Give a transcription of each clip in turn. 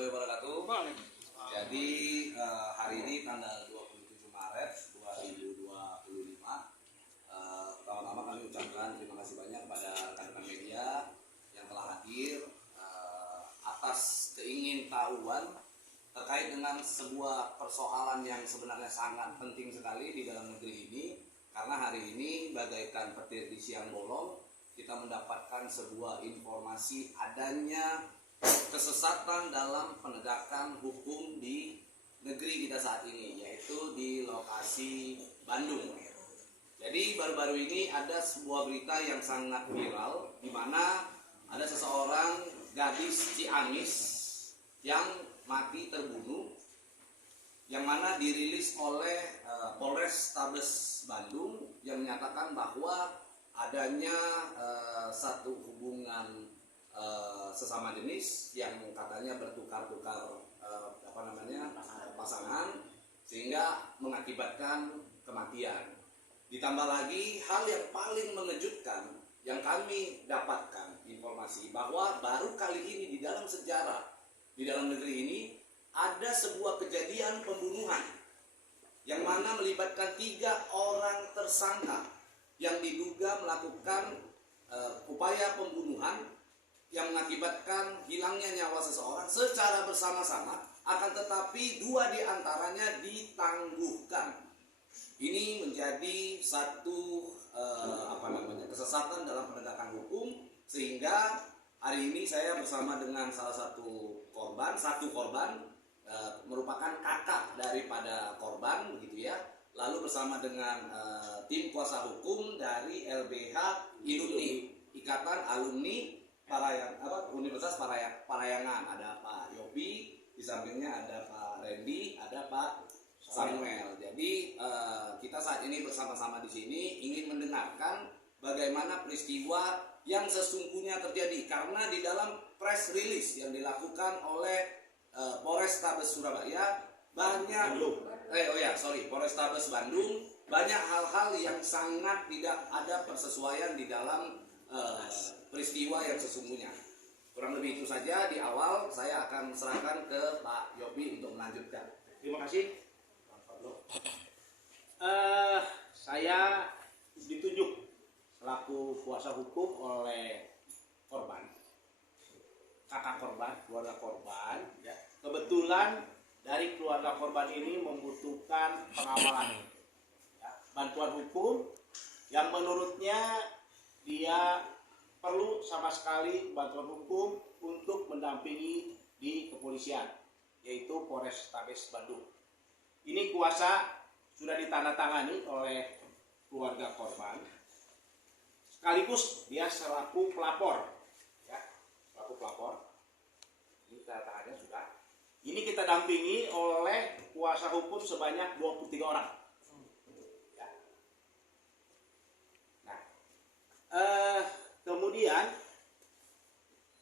warahmatullahi wabarakatuh. Jadi hari ini tanggal 27 Maret 2025. Pertama-tama kami ucapkan terima kasih banyak kepada rekan-rekan media yang telah hadir atas keingintahuan terkait dengan sebuah persoalan yang sebenarnya sangat penting sekali di dalam negeri ini. Karena hari ini bagaikan petir di siang bolong, kita mendapatkan sebuah informasi adanya kesesatan dalam penegakan hukum di negeri kita saat ini, yaitu di lokasi Bandung. Jadi baru-baru ini ada sebuah berita yang sangat viral, di mana ada seseorang gadis Ciamis yang mati terbunuh, yang mana dirilis oleh Polres Tabes Bandung yang menyatakan bahwa adanya satu hubungan sesama jenis yang katanya bertukar-tukar pasangan sehingga mengakibatkan kematian. Ditambah lagi hal yang paling mengejutkan yang kami dapatkan informasi bahwa baru kali ini di dalam sejarah di dalam negeri ini ada sebuah kejadian pembunuhan yang mana melibatkan 3 orang tersangka yang diduga melakukan upaya pembunuhan yang mengakibatkan hilangnya nyawa seseorang secara bersama-sama, akan tetapi 2 diantaranya ditangguhkan. Ini menjadi satu kesesatan dalam penegakan hukum, sehingga hari ini saya bersama dengan salah satu korban, merupakan kakak daripada korban, begitu ya. Lalu bersama dengan tim kuasa hukum dari LBH ILUMNI, Ikatan Alumni Universitas Parayangan. Ada Pak Yopi, di sampingnya ada Pak Randy, ada Pak Samuel. Jadi kita saat ini bersama-sama di sini ingin mendengarkan bagaimana peristiwa yang sesungguhnya terjadi, karena di dalam press release yang dilakukan oleh Polres Tabes Surabaya Polres Tabes Bandung, banyak hal-hal yang sangat tidak ada persesuaian di dalam peristiwa yang sesungguhnya. Kurang lebih itu saja di awal. Saya akan serahkan ke Pak Yopi untuk melanjutkan. Terima kasih, Pak Pablo. Saya ditunjuk selaku kuasa hukum oleh korban, kakak korban, keluarga korban. Ya. Kebetulan dari keluarga korban ini membutuhkan pengawalan, ya, bantuan hukum yang menurutnya dia perlu sama sekali bantuan hukum untuk mendampingi di kepolisian, yaitu Polres Tabes Bandung. Ini kuasa sudah ditandatangani oleh keluarga korban, sekaligus dia selaku pelapor, ya, selaku pelapor. Ini tandatangannya sudah. Ini kita dampingi oleh kuasa hukum sebanyak 23 orang. Ya. Nah, kemudian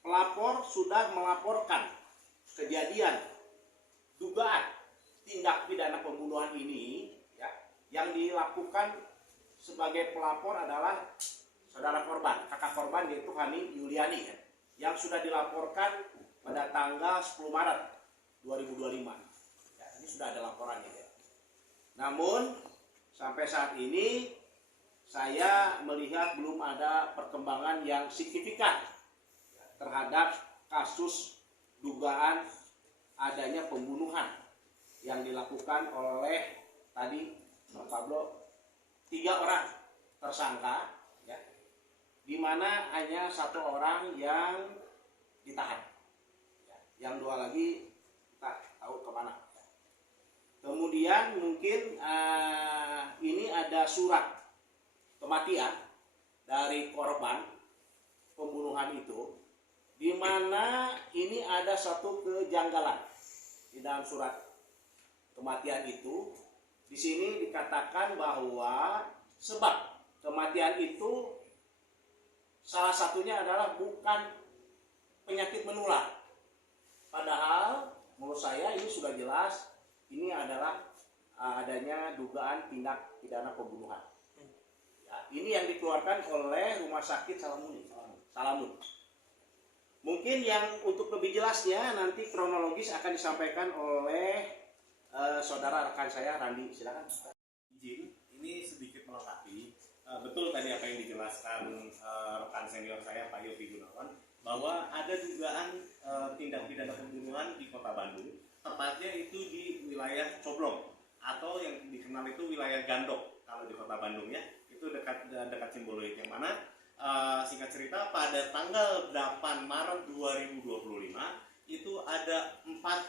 pelapor sudah melaporkan kejadian dugaan tindak pidana pembunuhan ini, ya, yang dilakukan sebagai pelapor adalah saudara korban, kakak korban, yaitu Hani Yuliani, ya, yang sudah dilaporkan pada tanggal 10 Maret 2025. Ya, ini sudah ada laporannya, ya. Namun sampai saat ini saya melihat belum ada perkembangan yang signifikan terhadap kasus dugaan adanya pembunuhan yang dilakukan oleh tadi Pak Pablo 3 orang tersangka, ya, di mana hanya 1 orang yang ditahan, ya, yang 2 lagi kita tahu kemana. Kemudian mungkin ini ada surat kematian dari korban pembunuhan itu, di mana ini ada satu kejanggalan di dalam surat kematian itu. Di sini dikatakan bahwa sebab kematian itu salah satunya adalah bukan penyakit menular. Padahal menurut saya ini sudah jelas, ini adalah adanya dugaan tindak pidana pembunuhan. Ya, ini yang dikeluarkan oleh Rumah Sakit Salamun. Mungkin yang untuk lebih jelasnya nanti kronologis akan disampaikan oleh saudara rekan saya Randi. Silakan. Izin, ini sedikit melengkapi. Betul tadi apa yang dijelaskan rekan senior saya Pak Yofi Gunawan, bahwa ada dugaan tindak pidana pembunuhan di Kota Bandung, tepatnya itu di wilayah Coblong atau yang dikenal itu wilayah Gandok kalau di Kota Bandung ya, itu dekat Simboloid, yang mana singkat cerita pada tanggal 8 Maret 2025 itu ada empat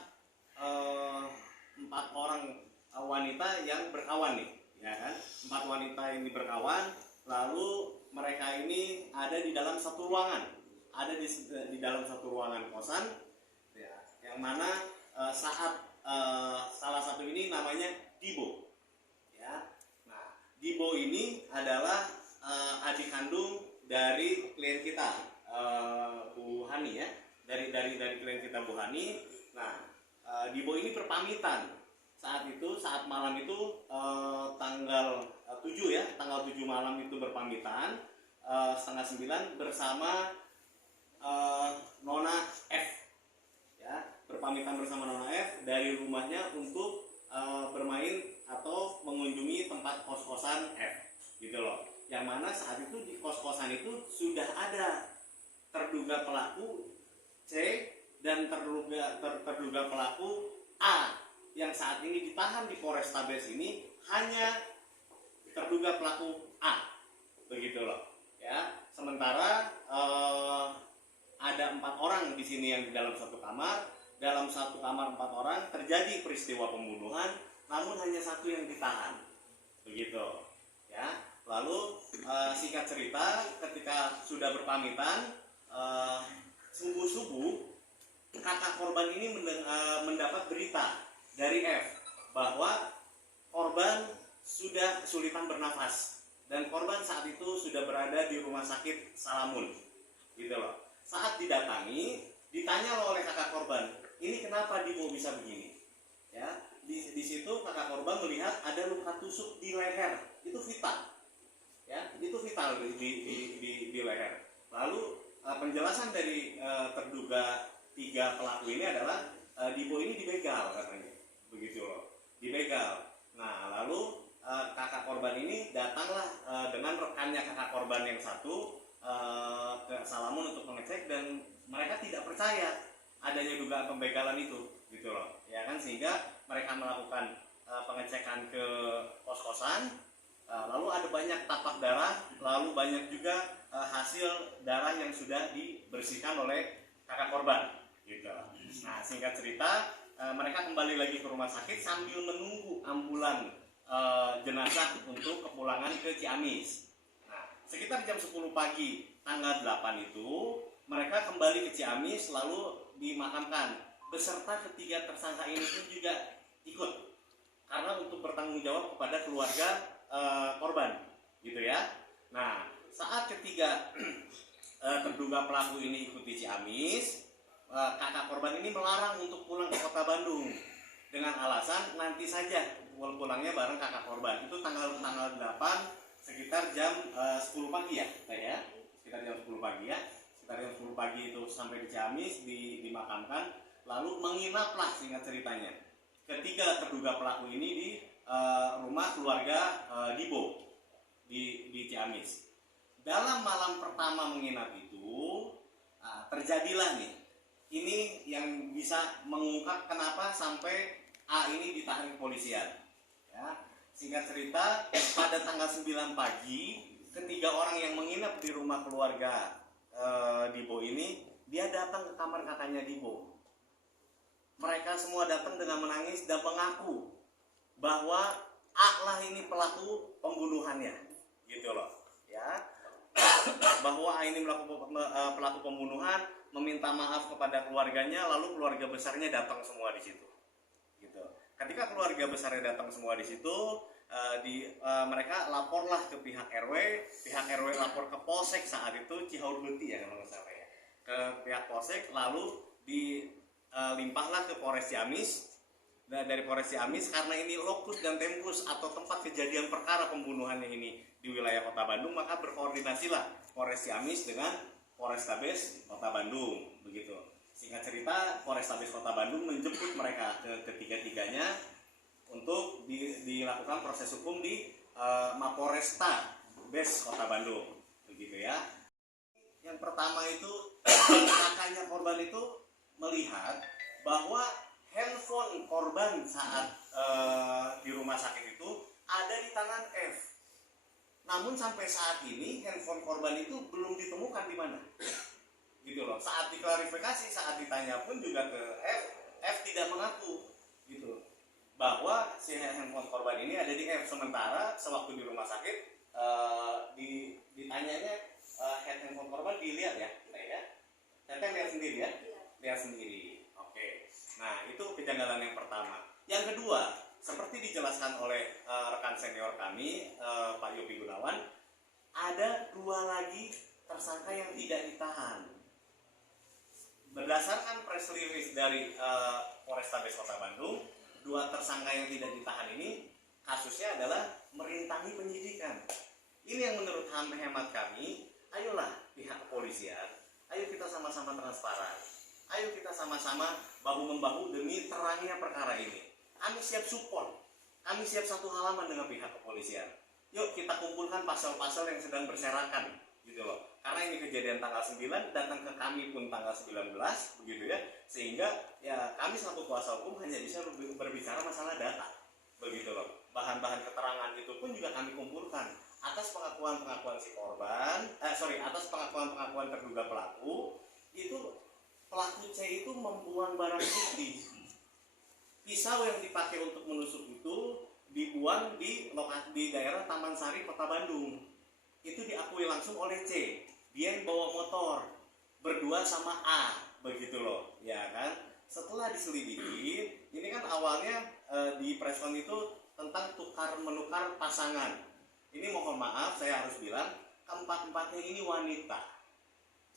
orang wanita yang berkawan nih, ya kan? 4 wanita yang berkawan, lalu mereka ini ada di dalam satu ruangan, di dalam satu ruangan kosan, ya, yang mana saat salah satu ini namanya Dibo, ya. Nah, Dibo ini adalah adik kandung dari klien kita, Bu Hani ya, dari klien kita Bu Hani. Nah, Dibo ini berpamitan saat malam itu tanggal 7 ya, tanggal 7 malam itu berpamitan setengah 9 bersama Nona F, ya, berpamitan bersama Nona F dari rumahnya untuk bermain atau mengunjungi tempat kos-kosan F, gitu loh. Yang mana saat itu di kos-kosan itu sudah ada terduga pelaku C dan terduga pelaku A, yang saat ini ditahan di Polrestabes ini hanya terduga pelaku A, begitu loh ya. Sementara ada 4 orang di sini yang di dalam satu kamar. Dalam satu kamar 4 orang terjadi peristiwa pembunuhan, namun hanya satu yang ditahan, begitu ya. Lalu singkat cerita, ketika sudah berpamitan, subuh-subuh kakak korban ini mendapat berita dari F bahwa korban sudah kesulitan bernafas dan korban saat itu sudah berada di rumah sakit Salamun, gitu loh. Saat didatangi, ditanya oleh kakak korban, ini kenapa Dibo bisa begini? Ya, di situ kakak korban melihat ada luka tusuk di leher, itu vital, ya, itu vital di leher. Lalu penjelasan dari terduga 3 pelaku ini adalah Dibo ini dibegal katanya, begitu loh, dibegal. Nah, lalu kakak korban ini datanglah dengan rekannya kakak korban yang satu ke Salamun untuk mengecek, dan mereka tidak percaya adanya dugaan pembegalan itu, gitu loh, ya kan, sehingga mereka melakukan pengecekan ke kos-kosan. Lalu ada banyak tapak darah, lalu banyak juga hasil darah yang sudah dibersihkan oleh kakak korban, gitu. Nah, singkat cerita, mereka kembali lagi ke rumah sakit sambil menunggu ambulan jenazah untuk kepulangan ke Ciamis. Nah, sekitar jam 10 pagi tanggal 8 itu mereka kembali ke Ciamis lalu dimakamkan beserta ketiga tersangka ini pun juga ikut, karena untuk bertanggung jawab kepada keluarga korban, gitu ya. Nah, saat ketiga terduga pelaku ini ikut di Ciamis, kakak korban ini melarang untuk pulang ke Kota Bandung dengan alasan nanti saja pulangnya bareng kakak korban. Itu tanggal 8 sekitar jam 10 pagi ya, sekitar jam 10 pagi ya. Sekitar jam 10 pagi itu sampai di Ciamis, dimakamkan, lalu menginaplah singkat ceritanya ketiga terduga pelaku ini di rumah keluarga Dibo di Ciamis. Dalam malam pertama menginap itu terjadilah nih, ini yang bisa mengungkap kenapa sampai A ini ditahan kepolisian. Ya, singkat cerita, pada tanggal 9 pagi, ketiga orang yang menginap di rumah keluarga Dibo ini, dia datang ke kamar kakaknya Dibo. Mereka semua datang dengan menangis dan mengaku bahwa A lah ini pelaku pembunuhannya, gitu loh, ya. Bahwa A ini pelaku pembunuhan, meminta maaf kepada keluarganya, lalu keluarga besarnya datang semua di situ, gitu. Ketika keluarga besarnya datang semua di situ, mereka laporlah ke pihak RW lapor ke Polsek saat itu Cihaurbuti ya kalau nggak salah ya, ke pihak Polsek, lalu dilimpahlah ke Polres Ciamis. Dan dari Polres Ciamis, karena ini lokus dan tempus atau tempat kejadian perkara pembunuhannya ini di wilayah Kota Bandung, maka berkoordinasilah Polres Ciamis dengan Polrestabes Kota Bandung, begitu. Singkat cerita, Polrestabes Kota Bandung menjemput mereka ke ketiga-tiganya untuk dilakukan proses hukum di Mapolresta Bes Kota Bandung, begitu ya. Yang pertama itu kakaknya korban itu melihat bahwa handphone korban saat di rumah sakit itu ada di tangan F. Namun sampai saat ini handphone korban itu belum ditemukan di mana. Gitu loh. Saat diklarifikasi, saat ditanya pun juga ke F tidak mengaku gitu bahwa si handphone korban ini ada di F. Sementara sewaktu di rumah sakit ditanyanya handphone korban dilihat ya, Teteh lihat sendiri ya, lihat sendiri. Oke. Nah itu kejanggalan yang pertama. Yang kedua, seperti dijelaskan oleh rekan senior kami Pak Yopi Gunawan, ada 2 lagi tersangka yang tidak ditahan. Berdasarkan press release dari Polrestabes Kota Bandung, 2 tersangka yang tidak ditahan ini kasusnya adalah merintangi penyidikan. Ini yang menurut hemat kami, ayolah pihak kepolisian, ayo kita sama-sama transparan, ayo kita sama-sama bahu-membahu demi terangnya perkara ini. Kami siap support, kami siap satu halaman dengan pihak kepolisian. Yuk kita kumpulkan pasal-pasal yang sedang berserakan, gitu loh. Karena ini kejadian tanggal 9, datang ke kami pun tanggal 19, begitu ya. Sehingga ya kami selaku kuasa hukum hanya bisa berbicara masalah data, begitu loh. Bahan-bahan keterangan itu pun juga kami kumpulkan atas pengakuan si korban, atas pengakuan terduga pelaku. Itu pelaku C itu membuang barang bukti. Pisau yang dipakai untuk menusuk itu dibuang di daerah Taman Sari Kota Bandung. Itu diakui langsung oleh C. Dia yang bawa motor berdua sama A, begitu loh, ya kan? Setelah diselidiki, ini kan awalnya di preskon itu tentang tukar menukar pasangan. Ini mohon maaf saya harus bilang, keempat-empatnya ini wanita.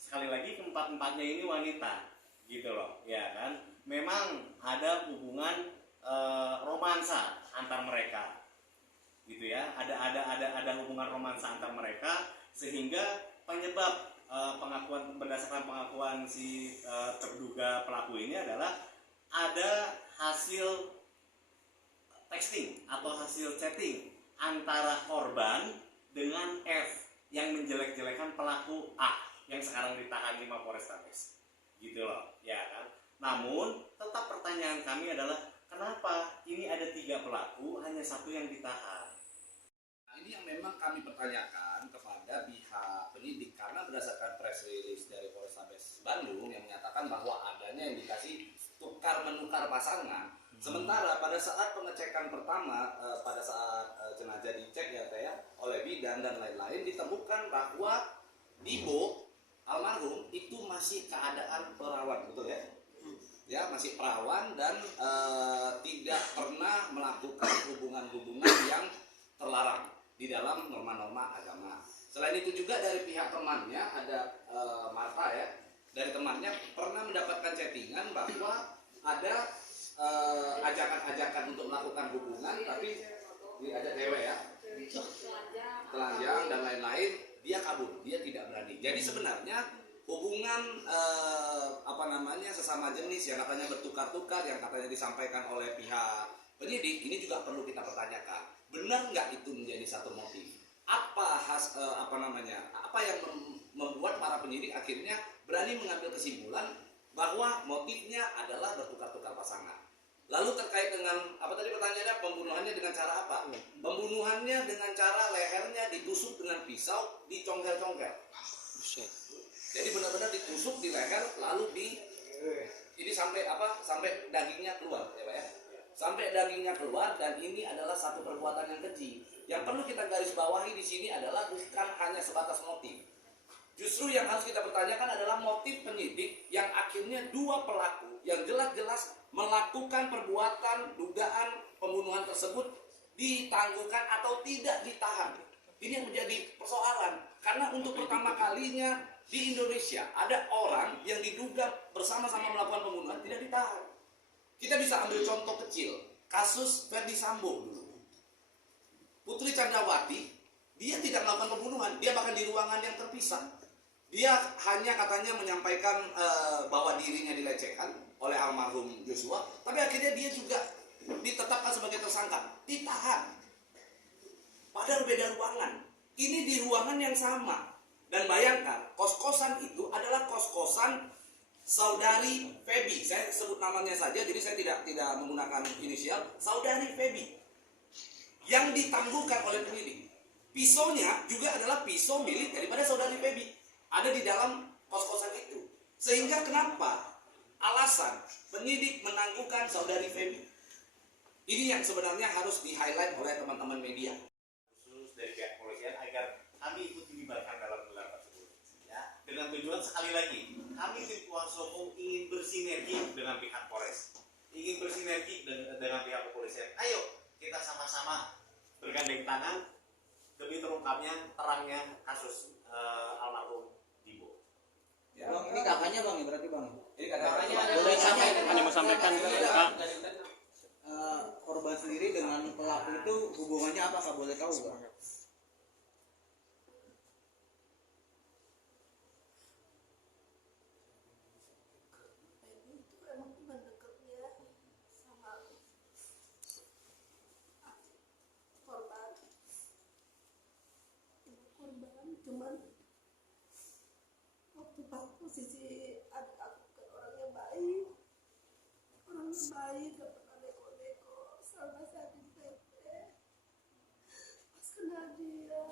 Sekali lagi keempat-empatnya ini wanita, gitu loh, ya kan? Memang ada hubungan romansa antar mereka, gitu ya. Ada hubungan romansa antar mereka sehingga penyebab berdasarkan pengakuan si terduga pelaku ini adalah ada hasil texting atau hasil chatting antara korban dengan F yang menjelek-jelekan pelaku A yang sekarang ditahan di Mapolrestabes, gitu loh, ya kan? Namun tetap pertanyaan kami adalah kenapa ini ada 3 pelaku hanya 1 yang ditahan? Nah, ini yang memang kami pertanyakan kepada pihak penyidik karena berdasarkan press release dari Polrestabes Bandung yang menyatakan bahwa adanya indikasi tukar menukar pasangan. Sementara pada saat pengecekan pertama, pada saat jenazah dicek ya Teh, oleh bidan dan lain-lain, ditemukan bahwa Dibo almarhum itu masih keadaan perawan, betul ya? Ya, masih perawan dan tidak pernah melakukan hubungan-hubungan yang terlarang di dalam norma-norma agama. Selain itu juga dari pihak temannya ada Marta ya, dari temannya pernah mendapatkan chattingan bahwa ada ajakan-ajakan untuk melakukan hubungan, tapi ada cewek ya, telanjang dan lain-lain, dia kabur, dia tidak berani. Jadi sebenarnya hubungan sesama jenis yang katanya bertukar-tukar, yang katanya disampaikan oleh pihak penyidik, ini juga perlu kita pertanyakan. Benar nggak itu menjadi satu motif? Apa yang membuat para penyidik akhirnya berani mengambil kesimpulan bahwa motifnya adalah bertukar-tukar pasangan. Lalu terkait dengan apa tadi pertanyaannya, pembunuhannya dengan cara apa? Pembunuhannya dengan cara lehernya ditusuk dengan pisau, dicongkel-congkel. Jadi benar-benar ditusuk di leher, lalu ini sampai dagingnya keluar, ya Pak ya? Sampai dagingnya keluar, dan ini adalah satu perbuatan yang keji. Yang perlu kita garis bawahi di sini adalah bukan hanya sebatas motif. Justru yang harus kita pertanyakan adalah motif penyidik yang akhirnya 2 pelaku yang jelas-jelas melakukan perbuatan dugaan pembunuhan tersebut ditangguhkan atau tidak ditahan. Ini yang menjadi persoalan. Karena untuk pertama kalinya di Indonesia ada orang yang diduga bersama-sama melakukan pembunuhan tidak ditahan. Kita bisa ambil contoh kecil, kasus Ferdi Sambo dulu. Putri Candrawati, dia tidak melakukan pembunuhan, dia bahkan di ruangan yang terpisah. Dia hanya katanya menyampaikan bahwa dirinya dilecehkan oleh almarhum Joshua, tapi akhirnya dia juga ditetapkan sebagai tersangka, ditahan. Padahal beda ruangan. Ini di ruangan yang sama. Dan bayangkan, kos-kosan itu adalah kos-kosan saudari Feby. Saya sebut namanya saja, jadi saya tidak menggunakan inisial. Saudari Feby yang ditangguhkan oleh penyidik. Pisaunya juga adalah pisau milik daripada saudari Feby. Ada di dalam kos-kosan itu. Sehingga kenapa alasan penyidik menangguhkan saudari Feby? Ini yang sebenarnya harus di-highlight oleh teman-teman media. Khusus dari pihak kepolisian agar kami ikut dilibatkan dalam gelar tersebut. Ya, dengan tujuan sekali lagi, kami tim kuasa hukum ingin bersinergi dengan pihak Polres, ingin bersinergi dengan pihak kepolisian. Ayo kita sama-sama bergandeng tangan demi terungkapnya terangnya kasus almarhum Dibo. Ya. Bang, ini kakaknya bang ya berarti bang? Ini kakaknya Boleh tanya Hanya mau sampaikan Kak. korban sendiri dengan pelaku itu hubungannya apa kak, boleh tahu bang? itu emang teman dekatnya sama korban. Ibu korban cuman waktu pas posisi adik aku kan orangnya baik, gak pernah neko-neko sama saya di teteh. Pas kena dia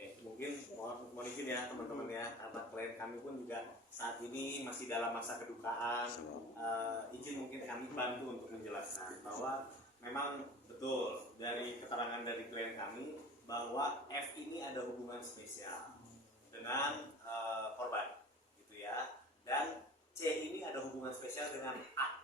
Oke, mungkin mohon izin ya teman-teman ya, karena klien kami pun juga saat ini masih dalam masa kedukaan. Izin mungkin kami bantu untuk menjelaskan bahwa memang betul dari keterangan dari klien kami bahwa F ini ada hubungan spesial dengan korban, gitu ya, dan C ini ada hubungan spesial dengan A.